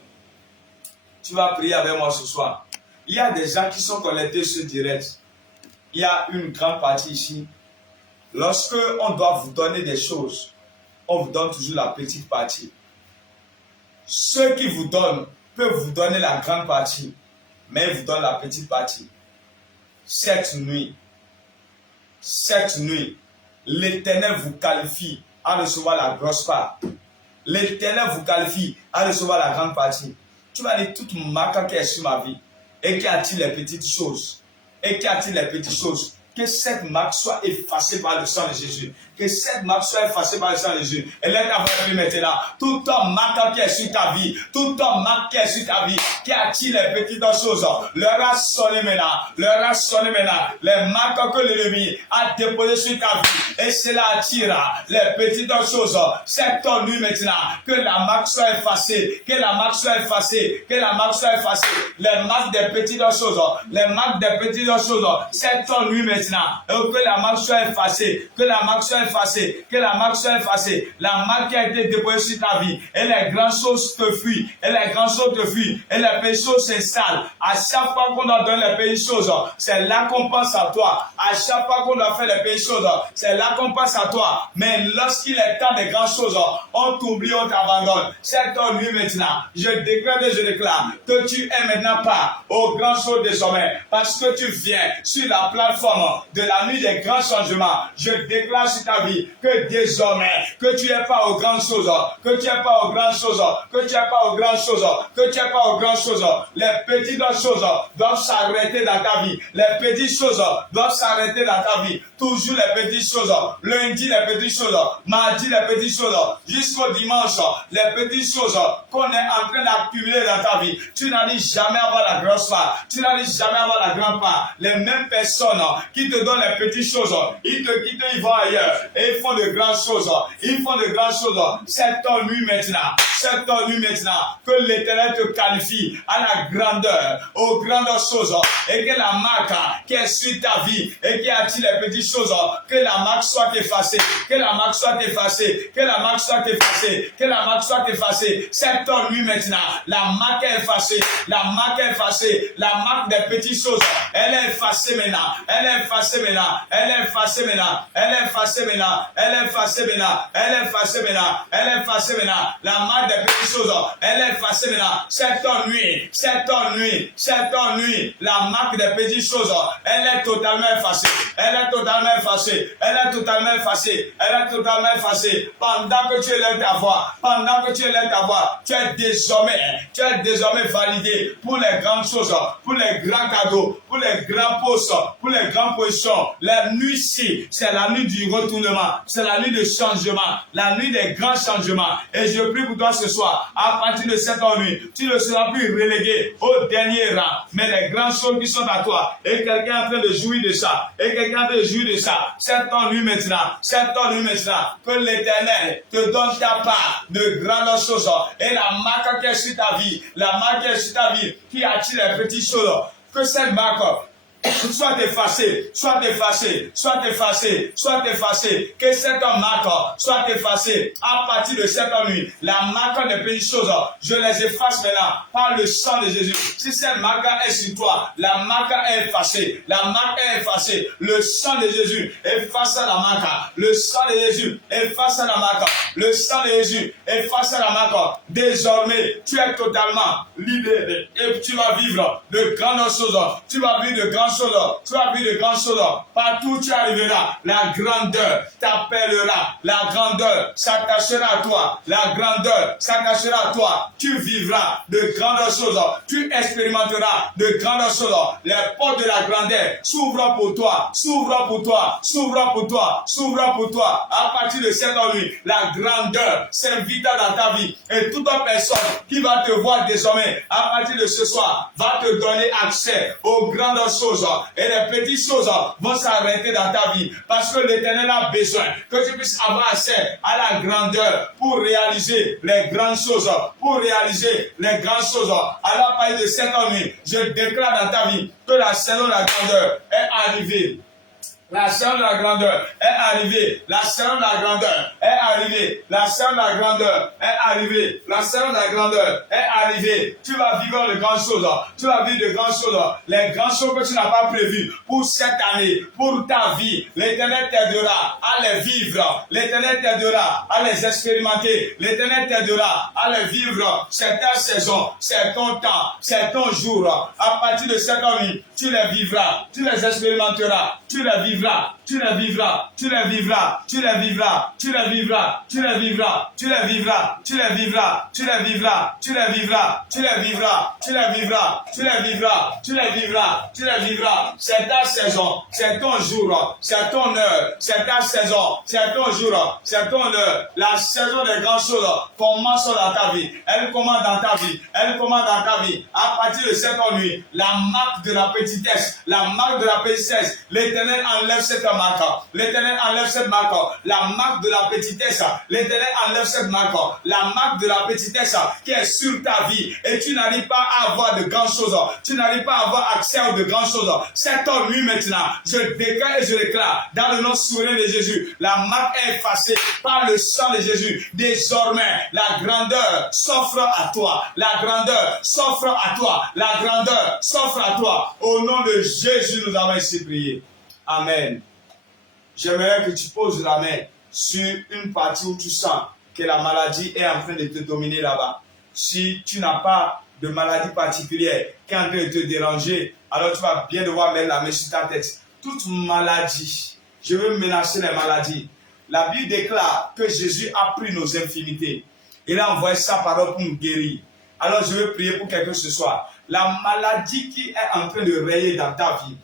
Tu vas prier avec moi ce soir. Il y a des gens qui sont connectés sur direct. Il y a une grande partie ici. Lorsque on doit vous donner des choses, on vous donne toujours la petite partie. Ceux qui vous donnent peuvent vous donner la grande partie, mais ils vous donnent la petite partie. Cette nuit, l'Éternel vous qualifie à recevoir la grosse part. L'Éternel vous qualifie à recevoir la grande partie. Tu vas dire toute marque qui est sur ma vie et qui attire les petites choses. Et qui attire les petites choses. Que cette marque soit effacée par le sang de Jésus. Que cette marque soit effacée par le sang de Jésus. Et là, tu vas maintenant. Toute marque qui est sur ta vie. Toute marque qui est sur ta vie. Qui attire les petites choses. Leur a sonné maintenant. Leur a sonné maintenant. Les marques que l'ennemi a déposées sur ta vie. Et cela attire les petites choses. C'est ton nuit maintenant. Que la marque soit effacée. Que la marque soit effacée. Que la marque soit effacée. Les marques des petites choses. Les marques des petites choses. C'est ton nuit maintenant. Que la marque soit effacée. Que la marque soit effacée. Que la marque soit effacée. La marque qui a été déposée sur ta vie. Et les grandes choses te fuient. Et les grandes choses te fuient. Et les petites choses s'installent. À chaque fois qu'on doit donner les petites choses, c'est là qu'on pense à toi. À chaque fois qu'on doit faire les petites choses, c'est là qu'on pense à toi. Mais lorsqu'il est temps des grandes choses, on t'oublie, on t'abandonne. C'est ton nuit maintenant. Je déclare et je déclare que tu es maintenant pas aux grandes choses désormais. Parce que tu viens sur la plateforme de la nuit des grands changements. Je déclare sur ta vie que désormais, que tu n'es pas aux grandes choses, que tu n'es pas aux grandes choses, que tu n'es pas aux grandes choses, que tu n'es pas aux grandes choses. Les petites choses doivent s'arrêter dans ta vie. Les petites choses doivent s'arrêter dans ta vie. Toujours les petites choses. Lundi, les petites choses. Mardi, les petites choses. Jusqu'au dimanche, les petites choses qu'on est en train d'accumuler dans ta vie. Tu n'arrives jamais à avoir la grosse part. Tu n'arrives jamais à avoir la grande part. Les mêmes personnes qui te donnent les petites choses, ils te quittent, ils vont ailleurs. Et ils font de grandes choses. Ils font de grandes choses. C'est ton nuit maintenant. C'est ton nuit maintenant. Que l'Éternel te qualifie à la grandeur, aux grandes choses. Et que la marque qui est sur ta vie et qui attire les petites choses, que la marque soit effacée. Que la marque soit effacée. Que la marque soit effacée. Que la marque soit effacée. C'est ton nuit maintenant. La marque est effacée. La marque est effacée. La marque des petites choses, elle est effacée maintenant. Elle est effacée maintenant. Elle est effacée maintenant. Elle est effacée maintenant. Elle est effacée maintenant. Elle est effacée maintenant. Elle est effacée maintenant. La marque des petites choses, elle est effacée maintenant. Cet ennui, cet ennui, cet ennui, la marque des petites choses, elle est totalement effacée. Elle est totalement effacée. Elle est totalement effacée. Elle est totalement effacée. Pendant que tu élèves ta voix, pendant que tu élèves ta voix, tu es désormais validé pour les grandes choses, pour les grands cadeaux, pour les grands postes, pour les grandes positions. La nuit-ci, c'est la nuit du retournement, c'est la nuit de changement, la nuit des grands changements. Et je prie pour toi ce soir, à partir de cette nuit, tu ne seras plus relégué au dernier rang, mais les grandes choses qui sont à toi, et quelqu'un est en train de jouir de ça, et quelqu'un est en train de jouir de ça. Cette nuit maintenant, que l'Éternel te donne ta part de grandes choses, et la marque qui est sur ta vie, la marque qui est sur ta vie, qui attire les petites choses, que cette marque soit effacé, soit effacé, soit effacé, soit effacé, que cette marque soit effacée à partir de cette nuit. La marque des petites choses, je les efface maintenant par le sang de Jésus. Si cette marque est sur toi, la marque est effacée, la marque est effacée. Le sang de Jésus efface la marque, le sang de Jésus efface la marque, le sang de Jésus efface la marque. Désormais, tu es totalement libéré et tu vas vivre de grandes choses, tu vas vivre de grandes choses, tu vas vivre de grandes choses. Partout où tu arriveras, la grandeur t'appellera, la grandeur s'attachera à toi, la grandeur s'attachera à toi. Tu vivras de grandes choses, tu expérimenteras de grandes choses. Les portes de la grandeur s'ouvrent pour toi, s'ouvrent pour toi, s'ouvrent pour toi, s'ouvrent pour toi. À partir de cette nuit, la grandeur s'invita dans ta vie et toute personne qui va te voir désormais, à partir de ce soir, va te donner accès aux grandes choses. Et les petites choses vont s'arrêter dans ta vie parce que l'Éternel a besoin que tu puisses avoir accès à la grandeur pour réaliser les grandes choses, pour réaliser les grandes choses. Alors, à partir de cette nuit, je déclare dans ta vie que la saison de la grandeur est arrivée. La saison de la grandeur est arrivée. La saison de la grandeur est arrivée. La saison de la grandeur est arrivée. La saison de la grandeur est arrivée. Tu vas vivre de grandes choses. Tu vas vivre de grandes choses. Les grandes choses que tu n'as pas prévues pour cette année, pour ta vie. L'Éternel t'aidera à les vivre. L'Éternel t'aidera à les expérimenter. L'Éternel t'aidera à les vivre. C'est ta saison, c'est ton temps, c'est ton jour. À partir de cette nuit, tu les vivras, tu les expérimenteras, tu les vivras. Tu les vivras, tu les vivras, tu les vivras, tu les vivras, tu les vivras, tu les vivras, tu les vivras, tu les vivras, tu les vivras, tu les vivras, tu les vivras, tu les vivras, tu les vivras, tu les vivras. C'est ta saison, c'est ton jour, c'est ton heure, c'est ta saison, c'est ton jour, c'est ton heure. La saison des grandes choses commence dans ta vie. Elle commence dans ta vie. Elle commence dans ta vie. À partir de cette nuit, la marque de la petitesse, la marque de la petitesse, l'Éternel enlève cette marque. L'Éternel enlève cette marque. La marque de la petitesse. L'Éternel enlève cette marque. La marque de la petitesse qui est sur ta vie. Et tu n'arrives pas à avoir de grandes choses. Tu n'arrives pas à avoir accès à de grandes choses. Cette nuit maintenant, je déclare et je déclare dans le nom souverain de Jésus, la marque est effacée par le sang de Jésus. Désormais, la grandeur s'offre à toi. La grandeur s'offre à toi. La grandeur s'offre à toi. Au nom de Jésus, nous avons ainsi prié. Amen. J'aimerais que tu poses la main sur une partie où tu sens que la maladie est en train de te dominer là-bas. Si tu n'as pas de maladie particulière qui est en train de te déranger, alors tu vas bien devoir mettre la main sur ta tête. Toute maladie, je veux menacer les maladies. La Bible déclare que Jésus a pris nos infirmités. Il a envoyé sa parole pour nous guérir. Alors je veux prier pour quelqu'un ce soir. La maladie qui est en train de rayer dans ta vie,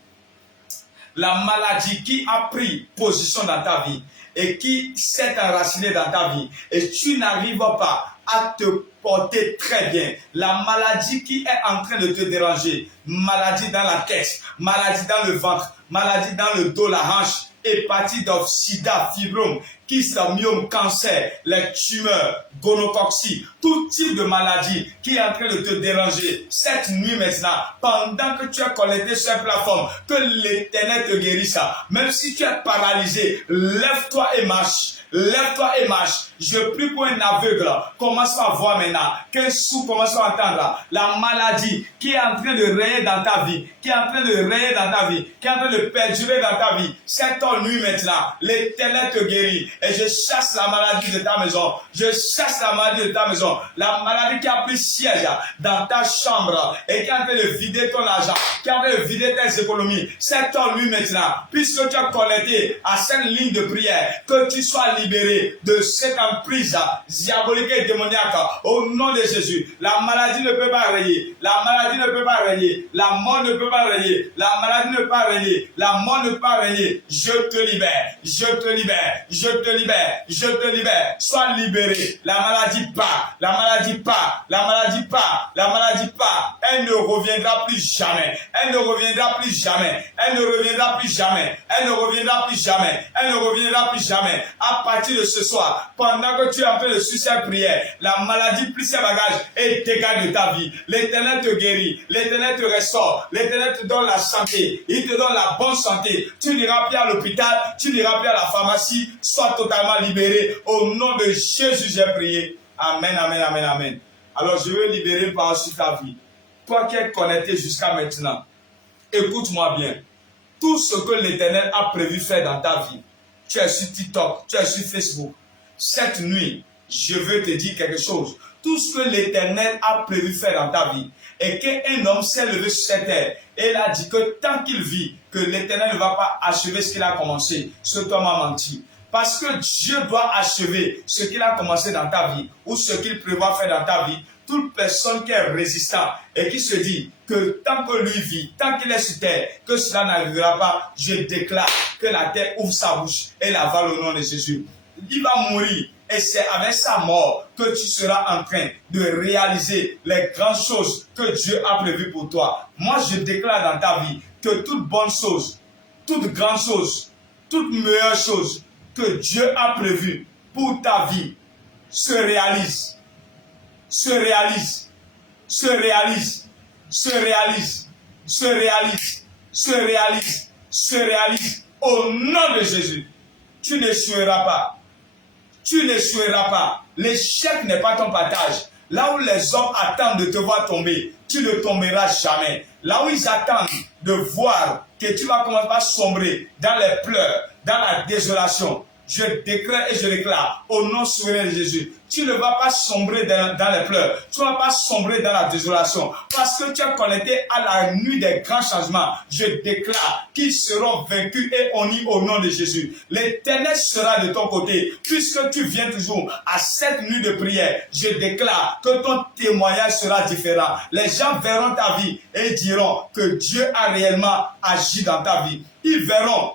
la maladie qui a pris position dans ta vie et qui s'est enracinée dans ta vie et tu n'arrives pas à te porter très bien. La maladie qui est en train de te déranger, maladie dans la tête, maladie dans le ventre, maladie dans le dos, la hanche, hépatite, sida, fibrome, kystamyome, cancer, les tumeurs, gonocoxie, tout type de maladie qui est en train de te déranger. Cette nuit maintenant, pendant que tu es connecté sur la plateforme, que l'Éternel te guérisse. Même si tu es paralysé, lève-toi et marche. Lève-toi et marche. Je prie pour un aveugle. Commence à voir maintenant. Qu'un sourd commence à entendre. La maladie qui est en train de régner dans ta vie, qui est en train de régner dans ta vie, qui est en train de perdurer dans ta vie. Cette nuit maintenant, l'Éternel te guérit. Et je chasse la maladie de ta maison. Je chasse la maladie de ta maison. La maladie qui a pris siège dans ta chambre et qui est en train de vider ton argent, qui est en train de vider tes économies. Cette nuit maintenant, puisque tu as connecté à cette ligne de prière, que tu sois libéré de cette emprise diabolique et démoniaque au nom de Jésus. La maladie ne peut pas régner. La maladie ne peut pas régner. La mort ne peut pas régner. La maladie ne peut pas régner. La mort ne peut pas régner. Je te libère. Je te libère. Je te libère. Je te libère. Sois libéré. La maladie part. La maladie part. La maladie part. La maladie part. Elle ne reviendra plus jamais. Elle ne reviendra plus jamais. Elle ne reviendra plus jamais. Elle ne reviendra plus jamais. Elle ne reviendra plus jamais. À partir de ce soir, pendant que tu es en train de suivre cette prière, la maladie plus ses bagages et dégage de ta vie. L'Éternel te guérit. L'Éternel te restaure. L'Éternel te donne la santé. Il te donne la bonne santé. Tu n'iras plus à l'hôpital. Tu n'iras plus à la pharmacie. Sois totalement libéré. Au nom de Jésus, j'ai prié. Amen, amen, amen, amen. Alors, je veux libérer une parole sur ta vie. Toi qui es connecté jusqu'à maintenant, écoute-moi bien. Tout ce que l'Éternel a prévu faire dans ta vie, tu es sur TikTok, tu es sur Facebook. Cette nuit, je veux te dire quelque chose. Tout ce que l'Éternel a prévu faire dans ta vie, et qu'un homme s'est levé sur cette terre, et il a dit que tant qu'il vit, que l'Éternel ne va pas achever ce qu'il a commencé, cet homme a menti. Parce que Dieu doit achever ce qu'il a commencé dans ta vie, ou ce qu'il prévoit faire dans ta vie. Toute personne qui est résistante et qui se dit que tant que lui vit, tant qu'il est sur terre, que cela n'arrivera pas, je déclare que la terre ouvre sa bouche et l'avale au nom de Jésus. Il va mourir et c'est avec sa mort que tu seras en train de réaliser les grandes choses que Dieu a prévues pour toi. Moi, je déclare dans ta vie que toute bonne chose, toute grande chose, toute meilleure chose que Dieu a prévue pour ta vie se réalise. Se réalise, se réalise, se réalise, se réalise, se réalise, se réalise au nom de Jésus. Tu n'échoueras pas. Tu n'échoueras pas. L'échec n'est pas ton partage. Là où les hommes attendent de te voir tomber, tu ne tomberas jamais. Là où ils attendent de voir que tu vas commencer à sombrer dans les pleurs, dans la désolation, je déclare et je déclare au nom souverain de Jésus. Tu ne vas pas sombrer dans les pleurs. Tu ne vas pas sombrer dans la désolation. Parce que tu es connecté à la nuit des grands changements. Je déclare qu'ils seront vaincus et honnis au nom de Jésus. L'Éternel sera de ton côté. Puisque tu viens toujours à cette nuit de prière, je déclare que ton témoignage sera différent. Les gens verront ta vie et diront que Dieu a réellement agi dans ta vie. Ils verront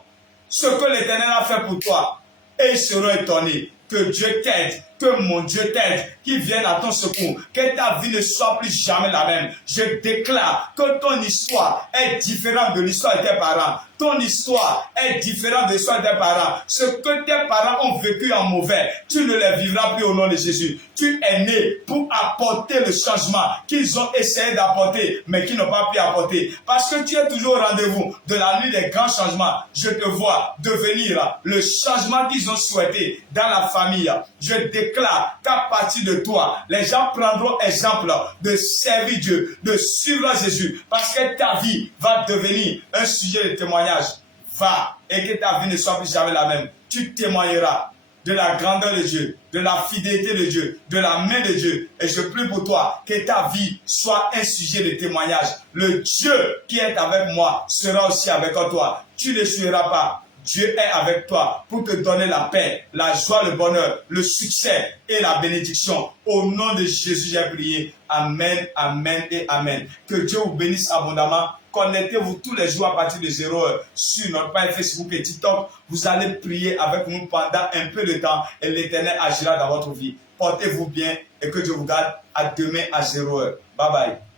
ce que l'Éternel a fait pour toi. Et ils seront étonnés que Dieu t'aide, que mon Dieu t'aide, qu'il vienne à ton secours, que ta vie ne soit plus jamais la même. Je déclare que ton histoire est différente de l'histoire de tes parents. Ton histoire est différente de l'histoire de tes parents. Ce que tes parents ont vécu en mauvais, tu ne les vivras plus au nom de Jésus. Tu es né pour apporter le changement qu'ils ont essayé d'apporter, mais qui n'ont pas pu apporter. Parce que tu es toujours au rendez-vous de la nuit des grands changements. Je te vois devenir le changement qu'ils ont souhaité dans la famille. Je déclare qu'à partir de toi, les gens prendront exemple de servir Dieu, de suivre Jésus, parce que ta vie va devenir un sujet de témoignage. Va, et que ta vie ne soit plus jamais la même. Tu témoigneras de la grandeur de Dieu, de la fidélité de Dieu, de la main de Dieu. Et je prie pour toi que ta vie soit un sujet de témoignage. Le Dieu qui est avec moi sera aussi avec toi. Tu ne suivras pas. Dieu est avec toi pour te donner la paix, la joie, le bonheur, le succès et la bénédiction. Au nom de Jésus, j'ai prié. Amen, amen et amen. Que Dieu vous bénisse abondamment. Connectez-vous tous les jours à partir de 0h sur notre page Facebook et TikTok. Vous allez prier avec nous pendant un peu de temps et l'Éternel agira dans votre vie. Portez-vous bien et que Dieu vous garde. À demain à 0h. Bye bye.